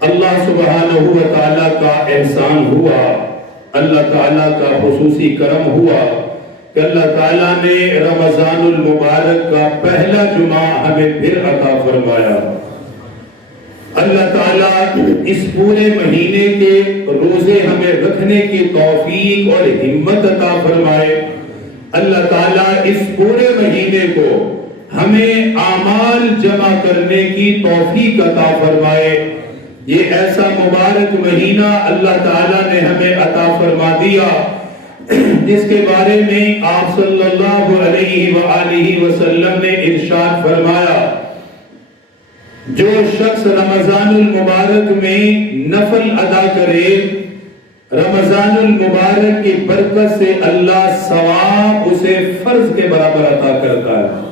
اللہ سبحانہ و تعالیٰ کا احسان ہوا، اللہ تعالیٰ کا خصوصی کرم ہوا کہ اللہ تعالیٰ نے رمضان المبارک کا پہلا جمعہ ہمیں پھر عطا فرمایا۔ اللہ تعالیٰ اس پورے مہینے کے روزے ہمیں رکھنے کی توفیق اور ہمت عطا فرمائے۔ اللہ تعالیٰ اس پورے مہینے کو ہمیں اعمال جمع کرنے کی توفیق عطا فرمائے۔ یہ ایسا مبارک مہینہ اللہ تعالیٰ نے ہمیں عطا فرما دیا جس کے بارے میں آپ صلی اللہ علیہ وآلہ وسلم نے ارشاد فرمایا، جو شخص رمضان المبارک میں نفل ادا کرے، رمضان المبارک کی برکت سے اللہ ثواب اسے فرض کے برابر عطا کرتا ہے۔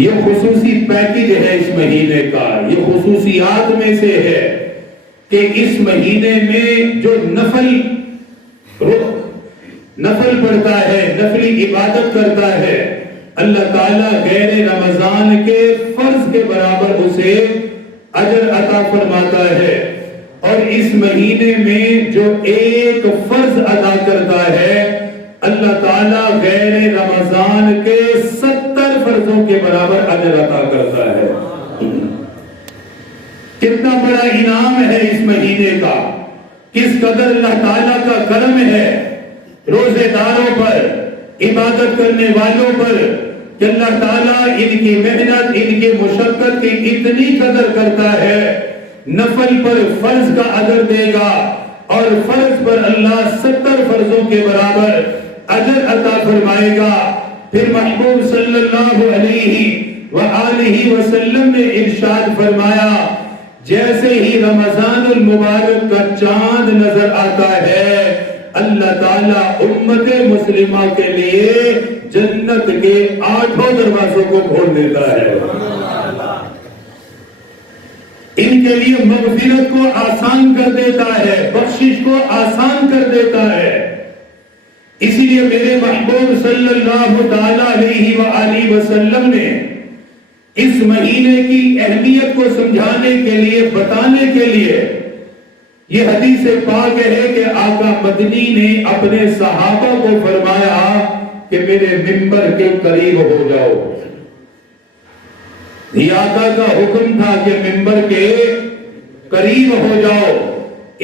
یہ خصوصی پیکج ہے اس مہینے کا، یہ خصوصیات میں سے ہے کہ اس مہینے میں جو نفل پڑھتا ہے، نفلی عبادت کرتا ہے، اللہ تعالیٰ غیر رمضان کے فرض کے برابر اسے اجر عطا فرماتا ہے۔ اور اس مہینے میں جو ایک فرض ادا کرتا ہے، اللہ تعالیٰ غیر رمضان کے 70 فرضوں کے برابر اجر عطا کرتا ہے۔ کتنا بڑا انعام ہے اس مہینے کا، کس قدر اللہ تعالیٰ کا کرم ہے روزے داروں پر، عبادت کرنے والوں پر، کہ اللہ تعالیٰ ان کی محنت، ان کی مشقت کی اتنی قدر کرتا ہے، نفل پر فرض کا اجر دے گا اور فرض پر اللہ 70 فرضوں کے برابر اجر عطا فرمائے گا۔ پھر محبوب صلی اللہ علیہ وآلہ وسلم نے ارشاد فرمایا، جیسے ہی رمضان المبارک کا چاند نظر آتا ہے، اللہ تعالیٰ امت مسلمہ کے لیے جنت کے 8 دروازوں کو کھول دیتا ہے، ان کے لیے مغفرت کو آسان کر دیتا ہے، بخشش کو آسان کر دیتا ہے۔ اسی لیے میرے محبوب صلی اللہ تعالیٰ علیہ وآلہ وسلم نے اس مہینے کی اہمیت کو سمجھانے کے لیے، بتانے کے لیے یہ حدیث پاک ہے کہ آقا مدنی نے اپنے صحابہ کو فرمایا کہ میرے منبر کے قریب ہو جاؤ۔ یہ آقا کا حکم تھا کہ منبر کے قریب ہو جاؤ،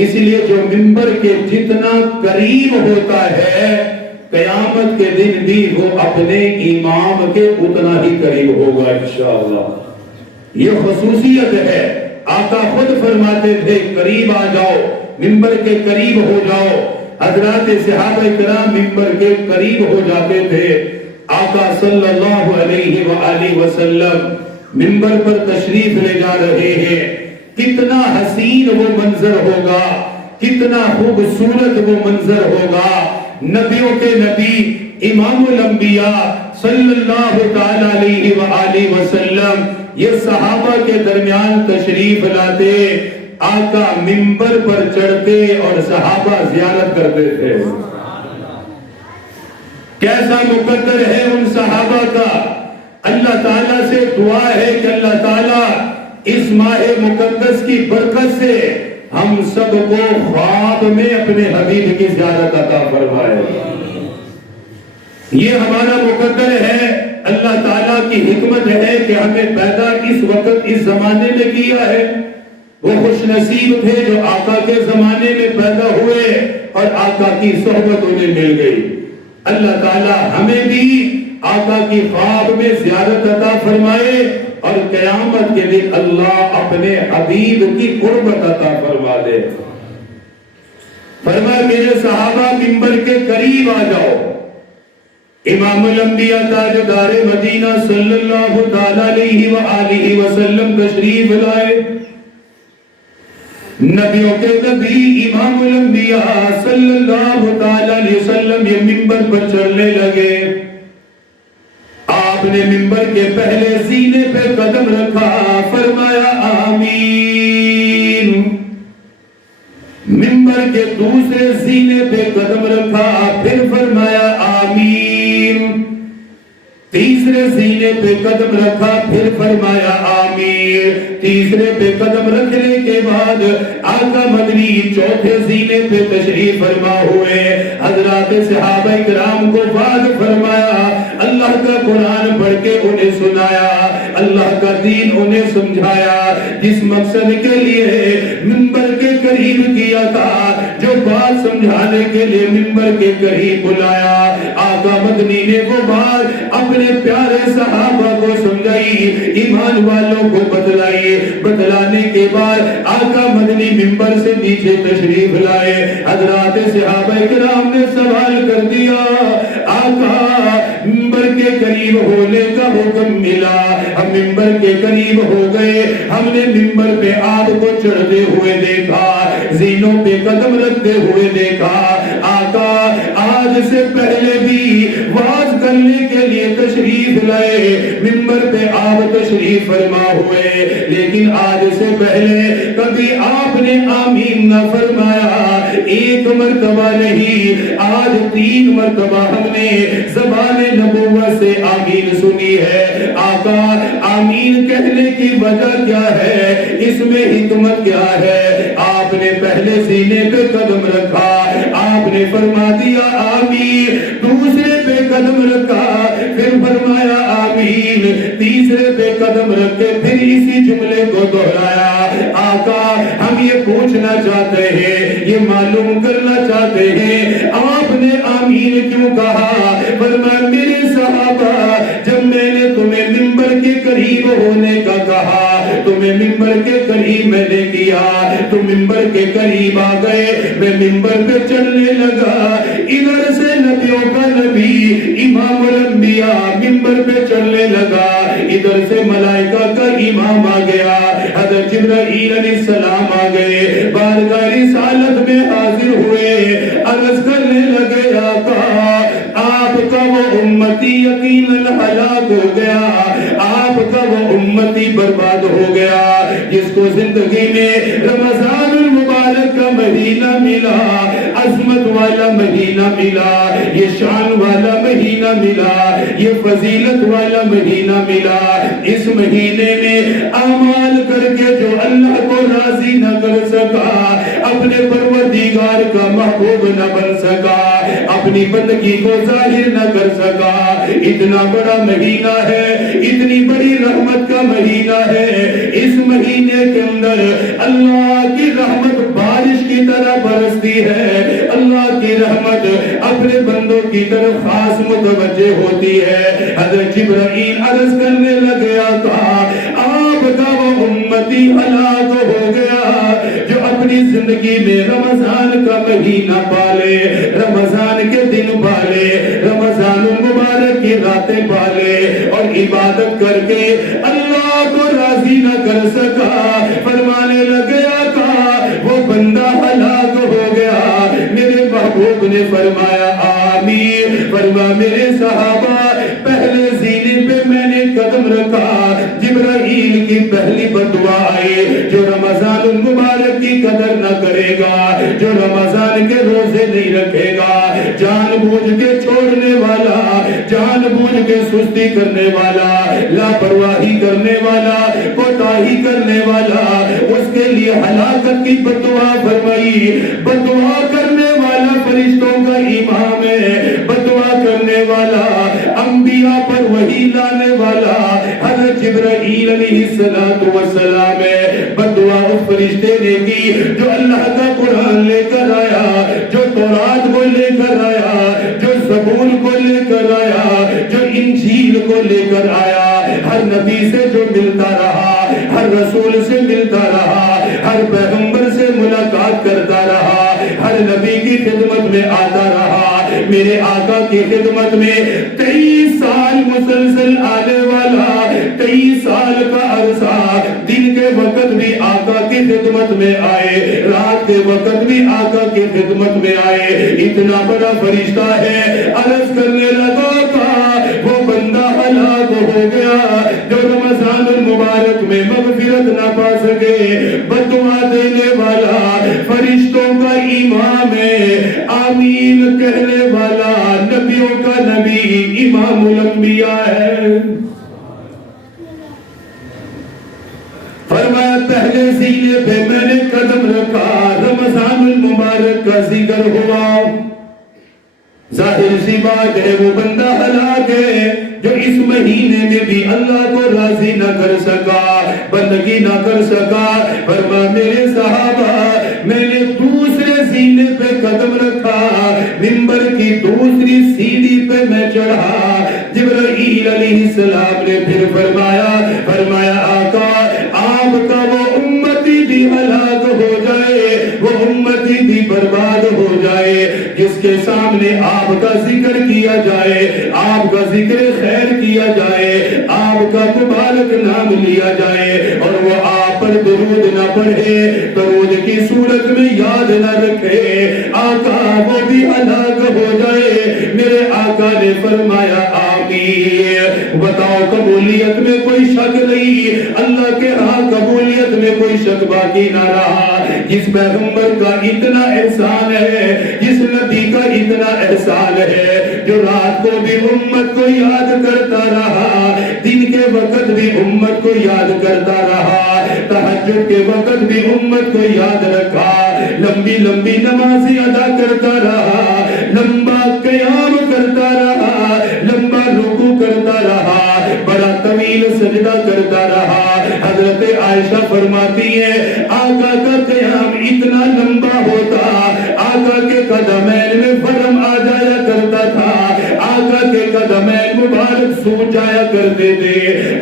اس لیے جو منبر کے جتنا قریب ہوتا ہے، قیامت کے دن بھی وہ اپنے امام کے اتنا ہی قریب ہوگا انشاءاللہ۔ یہ خصوصیت ہے، آقا خود فرماتے تھے قریب آ جاؤ، منبر کے قریب ہو جاؤ۔ حضرات صحابہ کرام منبر کے قریب ہو جاتے تھے۔ آقا صلی اللہ علیہ وآلہ وسلم منبر پر تشریف لے جا رہے ہیں، کتنا حسین وہ منظر ہوگا، کتنا خوبصورت وہ منظر ہوگا۔ نبیوں کے نبی، امام الانبیاء صلی اللہ تعالیٰ علیہ وآلہ وسلم یہ صحابہ کے درمیان تشریف لاتے، آقا منبر پر چڑھتے اور صحابہ زیارت کرتے تھے۔ کیسا مقدر ہے ان صحابہ کا۔ اللہ تعالیٰ سے دعا ہے کہ اللہ تعالیٰ اس ماہ مقدس کی برکت سے ہم سب کو خواب میں اپنے حبیب کی زیارت عطا فرمائے۔ یہ ہمارا مقدر ہے، اللہ تعالیٰ کی حکمت ہے کہ ہمیں پیدا اس وقت اس زمانے میں کیا ہے۔ وہ خوش نصیب تھے جو آقا کے زمانے میں پیدا ہوئے اور آقا کی صحبت انہیں مل گئی۔ اللہ تعالیٰ ہمیں بھی آقا کی خواب میں زیارت عطا فرمائے اور قیامت کے دن اللہ اپنے حبیب کی قربت عطا فرما دے۔ فرمایا میرے صحابہ منبر کے قریب آ جاؤ۔ امام الانبیاء تاجدار مدینہ صلی اللہ تعالیٰ علیہ وآلہ وسلم تشریف لائے۔ نبیوں کے نبی امام الانبیاء صلی اللہ تعالیٰ علیہ وسلم یہ منبر پر چڑھنے لگے۔ آپ نے منبر کے پہلے سینے پہ قدم رکھا، فرمایا آمین۔ منبر کے دوسرے سینے پہ قدم رکھا، پھر فرمایا آمین۔ تیسرے دوسرے سینے پہ قدم رکھا پھر فرمایا آمین. تیسرے پہ قدم رکھنے کے بعد آقا مدنی چوتھے سینے پہ تشریف فرما ہوئے. حضرات صحابہ کرام کو وعظ فرمایا, اللہ کا قرآن پڑھ کے انہیں سنایا, اللہ کا دین انہیں سمجھایا. جس مقصد کے لیے منبر کے قریب کیا تھا, جو بات سمجھانے کے لیے منبر کے قریب بلایا, آقا مدنی نے وہ بات اپنے پیارے صحابہ کو سمجھائی, ایمان والوں کو بتلائی. بتلانے کے بعد آقا مدنی منبر سے نیچے تشریف لائے. حضرات صحابہ کرام نے سوال کر دیا, آقا منبر کے قریب ہونے کا حکم ملا, ہم منبر کے قریب ہو گئے, ہم نے منبر پہ آپ کو چڑھتے ہوئے دیکھا, زینوں پہ قدم رکھتے ہوئے دیکھا. آقا آج سے پہلے بھی واز کرنے کے لیے تشریف لائے, منبر پہ آپ تشریف فرما ہوئے, لیکن آج سے پہلے کبھی آپ نے آمین نہ فرمایا. ایک مرتبہ نہیں, آج 3 مرتبہ ہم نے زبان نبوت سے آمین سنی ہے. آقا آمین کہنے کی وجہ کیا ہے, اس میں حکمت کیا ہے؟ آپ نے پہلے سینے پہ قدم رکھا, آپ نے فرما دیا آمین, دوسرے پہ قدم رکھا پھر فرمایا آمین, تیسرے پہ قدم رکھ کے پھر اسی جملے کو دہرایا. آقا ہم یہ پوچھنا چاہتے ہیں, یہ معلوم کرنا چاہتے ہیں, آپ نے آمین کیوں کہا؟ فرمایا میرے صحابہ, جب میں نے تمہیں منبر کے قریب ہونے کا کہا, تمہیں منبر کے قریب میں نے کیا, تم منبر کے قریب آ گئے, میں منبر پہ چڑھنے لگا, ادھر سے نبیوں کا نبی امام الانبیاء منبر پہ چڑھنے لگا, ادھر سے ملائکہ کا امام آ گیا, حضرت جبرائیل علیہ السلام آ گئے, بارگاہ رسالت میں حاضر ہوئے, عرض کرنے لگے آقا آپ کا وہ امتی یقیناً ہلاک ہو گیا, آپ کا وہ امتی برباد ہو گیا جس کو زندگی میں رمضان المبارک کا مہینہ ملا, عظمت والا مہینہ ملا, یہ شان والا مہینہ ملا, یہ فضیلت والا مہینہ ملا. اس مہینے میں اعمال کر کے جو اللہ کو راضی نہ کر سکا, اپنے پروردگار کا محبوب نہ بن سکا, اپنی بندگی کو ظاہر نہ کر سکا, اتنا بڑا مہینہ ہے, اتنی بڑی رحمت کا مہینہ ہے. اس مہینے کے اندر اللہ کی رحمت بارش کی طرح برستی ہے, اللہ کی رحمت اپنے بندوں کی طرف خاص متوجہ ہوتی ہے. حضرت جبرائیل عرض کرنے لگے آقا آپ کا وہ امتی ہلاک ہو گیا جو اپنی زندگی میں رمضان کا مہینہ پالے, رمضان کے دن پالے, رمضان المبارک کی راتیں پالے اور عبادت کر کے اللہ کو راضی نہ کر سکا. فرمانے لگے آقا وہ بندہ ہلاک ہو گیا. میرے محبوب نے فرمایا آمین. فرما میرے صحابہ پہلے زینے پہ میں نے قدم رکھا, جبرائیل کی پہلی بدعا آئی, جو رمضان المبارک کی قدر نہ کرے گا, جو رمضان کے روزے نہیں رکھے گا, جان بوجھ کے چھوڑنے والا, جان بوجھ کے سستی کرنے والا, لاپرواہی کرنے والا, کوتاہی کرنے والا, اس کے لیے ہلاکت کی بدعا فرمائی. بدعا کرنے والا فرشتوں کا امام ہے, بدعا کرنے والا انبیاء پر وحی لانے والا حضرت جبرائیل علیہ السلام ہے. بدعا اس فرشتے نے کی جو اللہ کا قرآن لے کر آیا, جو تورات کو لے کر آیا, جو زبور کو لے کر آیا, جو انجیل کو لے کر آیا. ہر نبی سے جو ملتا رہا, ہر رسول سے ملتا رہا, ہر پیغمبر سے ملاقات کرتا رہا, ہر نبی کی خدمت میں آتا رہا. میرے آقا کی خدمت میں 23 سال مسلسل آنے والا, 23 سال کا عرصہ, دن کے وقت بھی آقا کی خدمت میں آئے, رات کے وقت بھی آقا کی خدمت میں آئے. اتنا بڑا فرشتہ ہے. عرض کرنے لگا وہ بندہ ہلاک ہو گیا جو رمضان المبارک میں مغفرت نہ پا سکے. بدعا دینے والا فرشتوں کا امام ہے, آمین کہنے والا نبیوں کا نبی امام الانبیاء ہے. فرمایا پہلے سینے پہ میں نے قدم رکھا, رمضان المبارک کا ذکر ہوا. ظاہر سی بات ہے وہ بندہ ہلاک ہے جو اس مہینے میں بھی اللہ کو راضی نہ کر سکا, بندگی نہ کر سکا. فرمایا میرے صحابہ, میں نے دوسرے سینے پہ قدم رکھا, منبر کی دوسری سیڑھی پہ میں چڑھا. جبرائیل علیہ السلام نے پھر فرمایا آقا آپ کا وہ امتی بھی ہلاک ہو جائے, وہ امتی بھی برباد ہو جائے جس کے سامنے آپ کا ذکر کیا جائے, آپ کا ذکر خیر کیا جائے, آپ کا مبارک نام لیا جائے اور وہ آپ پر درود نہ پڑھے, درود کی صورت میں یاد نہ رکھے, آقا وہ بھی ہلاک ہو جائے. میرے آقا نے فرمایا آمین. بتاؤ قبولیت میں کوئی شک نہیں, اللہ کے ہاں قبولیت میں کوئی شک باقی نہ رہا. جس پیغمبر کا اتنا احسان ہے, جس نبی کا اتنا احسان ہے, جو رات کو بھی امت کو یاد کرتا رہا, دن کے وقت بھی امت کو یاد کرتا رہا, تہجد کے وقت بھی امت کو یاد رکھا, لمبی لمبی نمازیں ادا کرتا رہا, لمبا قیام کرتا رہا, لمبا رکوع کرتا رہا, بڑا طویل سجدہ کرتا رہا. حضرت عائشہ فرماتی ہے آقا کا قیام اتنا لمبا ہوتا, آقا کے قدمین میں ورم آ جایا کرتا تھا, آقا کے قدمین مبارک سوج جایا کرتے تھے.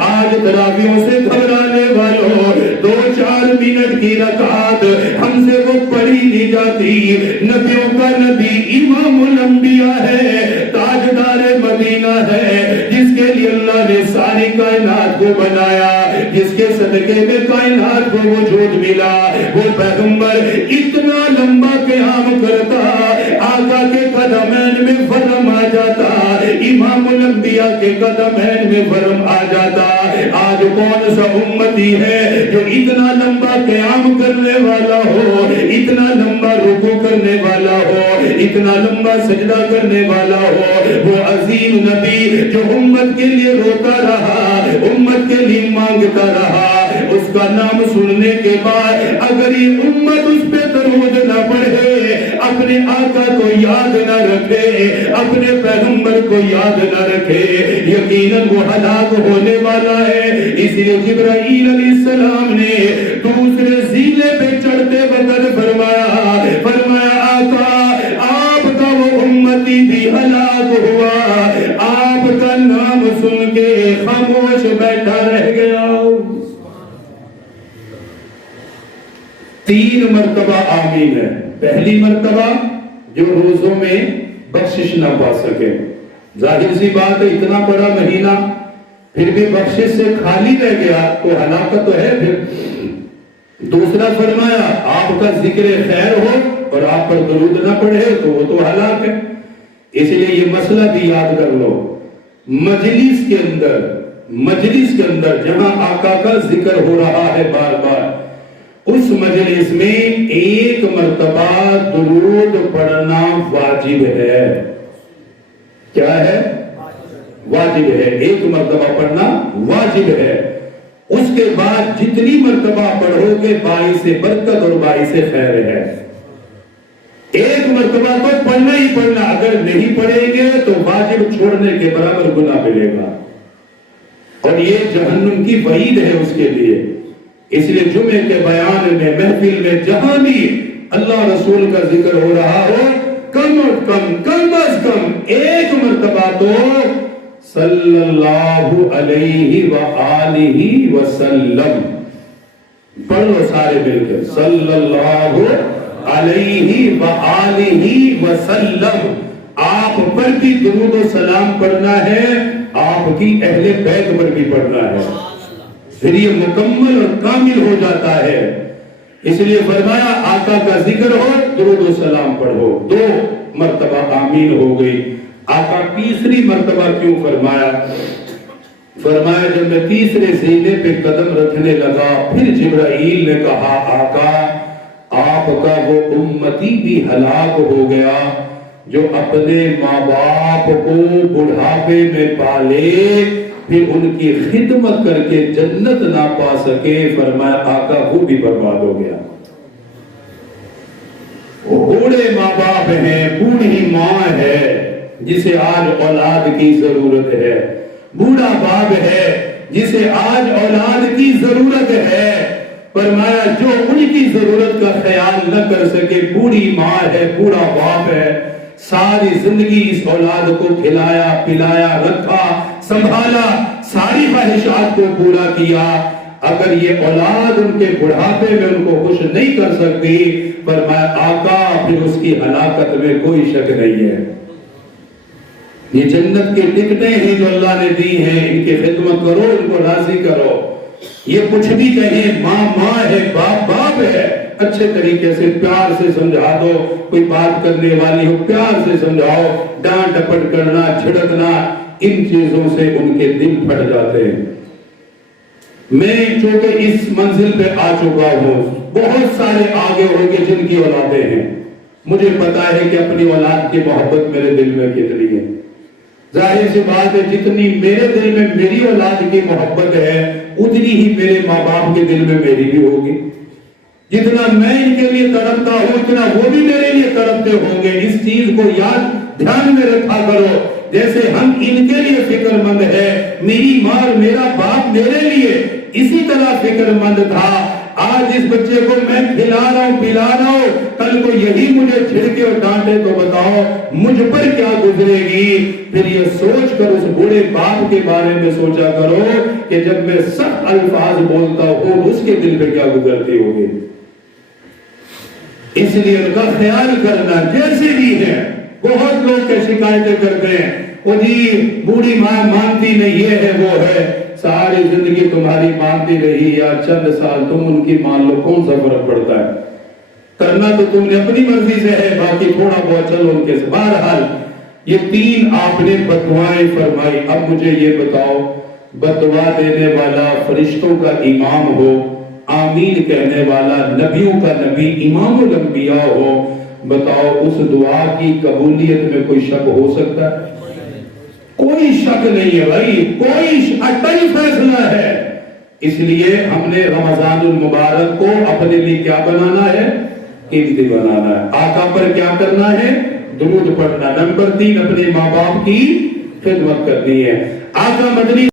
آج تراویحوں سے گھبرانے والوں 2-4 منٹ کی رکعت ہم سے وہ پڑھی نہیں جاتی. نبیوں کا نبی امام الانبیاء ہے, تاجدار مدینہ ہے, جس کے لیے اللہ نے ساری کائنات کو بنایا, جس کے صدقے میں کائنات کو وجود ملا. وہ پیغمبر اتنا لمبا قیام کرتا, آقا کے قدمین میں ورم آ جاتا, امام الانبیاء کے قدمین میں ورم آ جاتا. آج کون سا امتی ہے جو اتنا لمبا قیام کرنے والا ہو, اتنا لمبا رکوع کرنے والا ہو, اتنا لمبا سجدہ کرنے والا ہو. وہ عظیم نبی جو امت کے لیے روتا رہا, امت کے لیے مانگتا رہا, اس کا نام سننے کے بعد اگر یہ امت اس پہ درود نہ پڑھے, اپنے آقا کو یاد نہ رکھے, اپنے پیغمبر کو یاد نہ رکھے, یقیناً وہ ہلاک ہونے والا ہے. اس لیے جبرائیل علیہ السلام نے دوسرے زینے پہ چڑھتے وقت فرمایا آقا آپ کا وہ امتی بھی ہلاک ہوا, آپ کا نام سن کے خاموش بیٹھا رہ گیا. 3 مرتبہ آمین ہے. پہلی مرتبہ جو روزوں میں بخشش نہ پا سکے, ظاہر سی بات ہے اتنا بڑا مہینہ پھر بھی بخشش سے خالی رہ گیا تو ہلاکت تو ہے. پھر دوسرا فرمایا آپ کا ذکر خیر ہو اور آپ پر درود نہ پڑھے تو وہ تو ہلاک ہے. اس لیے یہ مسئلہ بھی یاد کر لو, مجلس کے اندر جہاں آقا کا ذکر ہو رہا ہے بار بار, اس مجلس میں 1 مرتبہ درود پڑھنا واجب ہے. کیا ہے؟ واجب ہے. 1 مرتبہ پڑھنا واجب ہے. اس کے بعد جتنی مرتبہ پڑھو گے باعث برکت اور باعث خیر ہے. 1 مرتبہ تو پڑھنا ہی پڑھنا, اگر نہیں پڑھیں گے تو واجب چھوڑنے کے برابر گناہ ملے گا, اور یہ جہنم کی وعید ہے اس کے لیے. اس لیے جمعے کے بیان میں, محفل میں, جہاں بھی اللہ رسول کا ذکر ہو رہا ہو, کم از کم 1 مرتبہ تو صلی اللہ علیہ وآلہ وسلم پڑھ لو سارے مل کر, صلی اللہ علیہ وآلہ وسلم. آپ پر بھی درود و سلام پڑھنا ہے, آپ کی اہل بیت پر بھی پڑھنا ہے, پھر یہ مکمل اور کامل ہو جاتا ہے. اس لیے فرمایا آقا کا ذکر ہو, درود و سلام پڑھو. 2 مرتبہ آمین ہو گئی. آقا تیسری مرتبہ کیوں فرمایا جب میں تیسرے سینے پہ قدم رکھنے لگا, پھر جبرائیل نے کہا آقا آپ کا وہ امتی بھی ہلاک ہو گیا, جو اپنے ماں باپ کو بڑھاپے میں پالے پھر ان کی خدمت کر کے جنت نہ پا سکے، فرمایا آقا وہ بھی برباد ہو گیا۔ بوڑھے ماں باپ ہیں، بوڑھی ماں ہے جسے آج اولاد کی ضرورت ہے، بوڑھا باپ ہے جسے آج اولاد کی ضرورت ہے، فرمایا جو ان کی ضرورت کا خیال نہ کر سکے، بوڑھی ماں ہے، بوڑھا باپ ہے، ساری زندگی اس اولاد کو کھلایا پلایا رکھا سنبھالا، ساری خواہشات کو پورا کیا، اگر یہ اولاد ان کے بڑھاپے میں ان کو خوش نہیں کر سکتی، فرمایا آقا پھر اس کی ہلاکت میں کوئی شک نہیں ہے۔ یہ جنت کے ٹکٹیں ہیں جو اللہ نے دی ہیں، ان کی خدمت کرو، ان کو راضی کرو۔ یہ کچھ بھی کہیں، ماں ماں ہے، باپ باپ ہے، اچھے طریقے سے پیار سے سمجھا دو، کوئی بات کرنے والی ہو پیار سے سمجھاؤ، ڈانٹ ڈپٹ کرنا جھڑکنا ان چیزوں سے ان کے دل پھٹ جاتے ہیں۔ میں چونکہ اس منزل پہ آ چکا ہوں، بہت سارے آگے ہوں گے جن کی اولادیں ہیں، مجھے پتا ہے کہ اپنی اولاد کی محبت میرے دل میں کتنی ہے۔ ظاہر سی بات ہے جتنی میرے دل میں میری اولاد کی محبت ہے اتنی ہی میرے ماں باپ کے دل میں میری بھی ہوگی، جتنا میں ان کے لیے تڑپتا ہوں اتنا وہ بھی میرے لیے تڑپتے ہوں گے۔ اس چیز کو یاد دھیان میں رکھا کرو، جیسے ہم ان کے لیے فکر مند ہے، میری ماں اور میرا باپ میرے لیے اسی طرح فکر مند تھا۔ آج اس بچے کو میں کھلا رہا ہوں پلا رہا ہوں، کل کو یہی مجھے چھڑکے اور ڈانٹے تو بتاؤ مجھ پر کیا گزرے گی۔ پھر یہ سوچ کر اس بوڑھے باپ کے بارے میں سوچا کرو کہ جب میں سخت الفاظ بولتا ہوں اس کے دل پہ کیا گزرتی ہوگی۔ اس لیے ان کا خیال کرنا، جیسے بھی ہے بہت لوگ کے شکایتیں کرتے ہیں، وہ جی بوڑھی ماں مانتی نہیں، یہ ہے وہ ہے، ساری زندگی تمہاری مانتی رہی یا چند سال تم ان کی مان لو، کون سا فرق پڑتا ہے؟ کرنا تو تم نے اپنی مرضی سے ہے، باقی تھوڑا بہت چلو ان کے سے۔ بہرحال یہ تین آپ نے بددعائیں فرمائی، اب مجھے یہ بتاؤ بددعا دینے والا فرشتوں کا امام ہو، آمین کہنے والا نبیوں کا نبی امام الانبیاء ہو، بتاؤ اس دعا کی قبولیت میں کوئی شک ہو سکتا ہے؟ کوئی شک نہیں ہے بھائی، کوئی اٹل فیصلہ ہے۔ اس لیے ہم نے رمضان المبارک کو اپنے لیے کیا بنانا ہے؟ قیمتی بنانا ہے۔ آقا پر کیا کرنا ہے؟ درود پڑھنا۔ نمبر 3 اپنے ماں باپ کی خدمت کرنی ہے۔ آقا مدنی